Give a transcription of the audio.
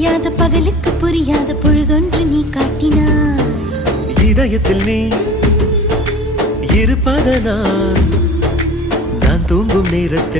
தெரியாத பகலுக்கு புரியாத பொழுதொன்று நீ காட்டினாய். இதயத்தில் நீ இருப்பதனால் நான் தூங்கும் நேரத்தில்